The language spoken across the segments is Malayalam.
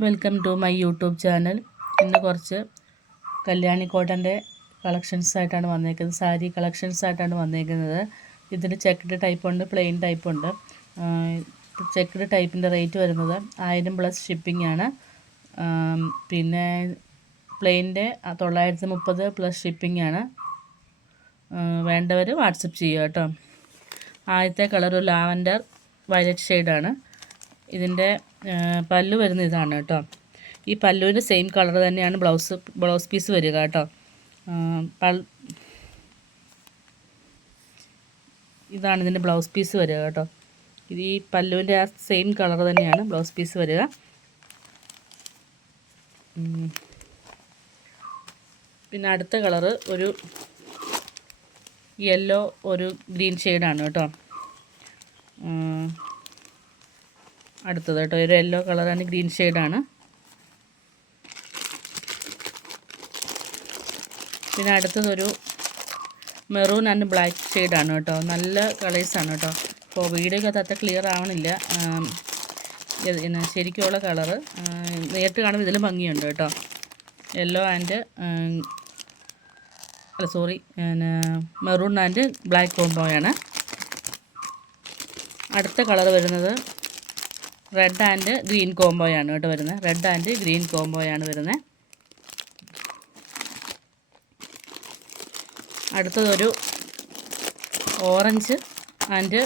Welcome to my YouTube channel ഇന്ന് കുറച്ച് കല്യാണി കോട്ടന്റെ കളക്ഷൻസ് ആയിട്ടാണ് വന്നേക്കുന്നത്. സാരി കളക്ഷൻസ് ആയിട്ടാണ് വന്നേക്കുന്നത്. ഇതിന് ചെക്ക്ഡ് ടൈപ്പ് ഉണ്ട് പ്ലെയിൻ ടൈപ്പ് ഉണ്ട്. ചെക്ക്ഡ് ടൈപ്പിന്റെ റേറ്റ് വരുന്നത് ആയിരം പ്ലസ് ഷിപ്പിംഗ് ആണ്. പിന്നെ പ്ലെയിന്റെ തൊള്ളായിരത്തി മുപ്പത് പ്ലസ് ഷിപ്പിംഗ് ആണ് വേണ്ടവർ വാട്സപ്പ് ചെയ്യുക കേട്ടോ. ആദ്യത്തെ കളർ ലാവൻഡർ വയലറ്റ് ഷെയ്ഡാണ് ഇതിന്റെ പല്ലു വരുന്ന ഇതാണ് കേട്ടോ ഈ പല്ലുവിന്റെ സെയിം കളർ തന്നെയാണ് ബ്ലൗസ് ബ്ലൗസ് പീസ് വരിക കേട്ടോ ഇതാണ് ഇതിന്റെ ബ്ലൗസ് പീസ് വരിക കേട്ടോ ഇത് ഈ പല്ലുവിന്റെ ആ സെയിം കളർ തന്നെയാണ് ബ്ലൗസ് പീസ് വരിക. പിന്നെ അടുത്ത കളറ് ഒരു യെല്ലോ ഒരു ഗ്രീൻ ഷെയ്ഡാണ് കേട്ടോ. അടുത്തത് കേട്ടോ. ഒരു യെല്ലോ കളറാണ് ഗ്രീൻ ഷെയ്ഡാണ് പിന്നെ അടുത്തതൊരു മെറൂൺ ആൻഡ് ബ്ലാക്ക് ഷെയ്ഡാണ് കേട്ടോ. നല്ല കളേഴ്സാണ് കേട്ടോ. അപ്പോൾ ഒക്കെ അത്ര ക്ലിയർ ആവണില്ല. ശരിക്കുള്ള കളറ് നേരിട്ട് കാണുമ്പോൾ ഇതിലും ഭംഗിയുണ്ട് കേട്ടോ. യെല്ലോ ആൻഡ് അല്ല സോറി മെറൂൺ ആൻഡ് ബ്ലാക്ക് കോംബോയാണ് അടുത്ത കളർ വരുന്നത് റെഡ് ആൻഡ് ഗ്രീൻ കോംബോയാണ് കേട്ടോ വരുന്നത്. റെഡ് ആൻഡ് ഗ്രീൻ കോംബോയാണ് വരുന്നത്. അടുത്തതൊരു ഓറഞ്ച് ആൻഡ്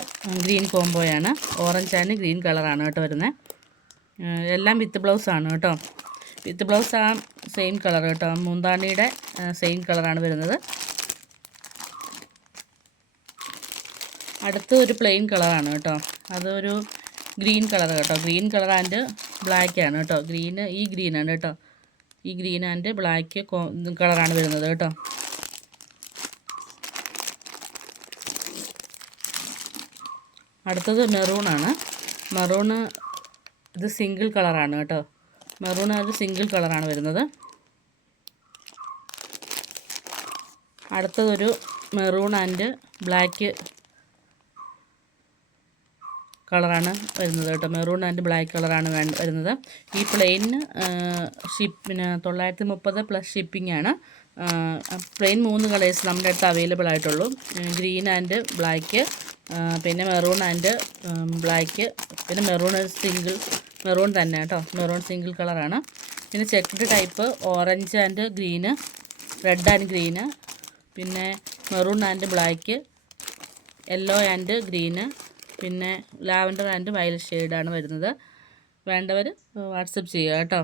ഗ്രീൻ കോംബോയാണ് ഓറഞ്ച് ആൻഡ് ഗ്രീൻ കളറാണ് കേട്ടോ വരുന്നത്. എല്ലാം വിത്ത് ബ്ലൗസ് ആണ് കേട്ടോ. വിത്ത് ബ്ലൗസ് ആ സെയിം കളർ കേട്ടോ. മൂന്താണിയുടെ സെയിം കളറാണ് വരുന്നത്. അടുത്ത ഒരു പ്ലെയിൻ കളറാണ് കേട്ടോ. അതൊരു ഗ്രീൻ കളർ കേട്ടോ. ഗ്രീൻ കളർ ആൻഡ് ബ്ലാക്ക് ആണ് കേട്ടോ. ഗ്രീന് ഈ ഗ്രീൻ ആണ് കേട്ടോ. ഈ ഗ്രീൻ ആൻഡ് ബ്ലാക്ക് കളറാണ് വരുന്നത് കേട്ടോ. അടുത്തത് മെറൂണാണ് മെറൂണ് ഇത് സിംഗിൾ കളറാണ് കേട്ടോ. മെറൂൺ ഒരു സിംഗിൾ കളറാണ് വരുന്നത്. അടുത്തതൊരു മെറൂൺ ആൻഡ് ബ്ലാക്ക് കളറാണ് വരുന്നത് കേട്ടോ. മെറൂൺ ആൻഡ് ബ്ലാക്ക് കളറാണ് വരുന്നത്. ഈ പ്ലെയിന് ഷിപ്പ് പിന്നെ തൊള്ളായിരത്തി മുപ്പത് പ്ലസ് ഷിപ്പിംഗ് ആണ് പ്ലെയിൻ മൂന്ന് കളേഴ്സ് നമ്മുടെ അടുത്ത് അവൈലബിൾ ആയിട്ടുള്ളൂ. ഗ്രീൻ ആൻഡ് ബ്ലാക്ക് പിന്നെ മെറൂൺ ആൻഡ് ബ്ലാക്ക് പിന്നെ മെറൂൺ സിംഗിൾ മെറൂൺ തന്നെ കേട്ടോ. മെറൂൺ സിംഗിൾ കളറാണ് പിന്നെ checked type orange and green red and green പിന്നെ maroon and black yellow and green പിന്നെ ലാവൻഡർ ആൻഡ് വയലറ്റ് ഷെയ്ഡാണ് വരുന്നത്. വേണ്ടവർ വാട്സപ്പ് ചെയ്യുക കേട്ടോ.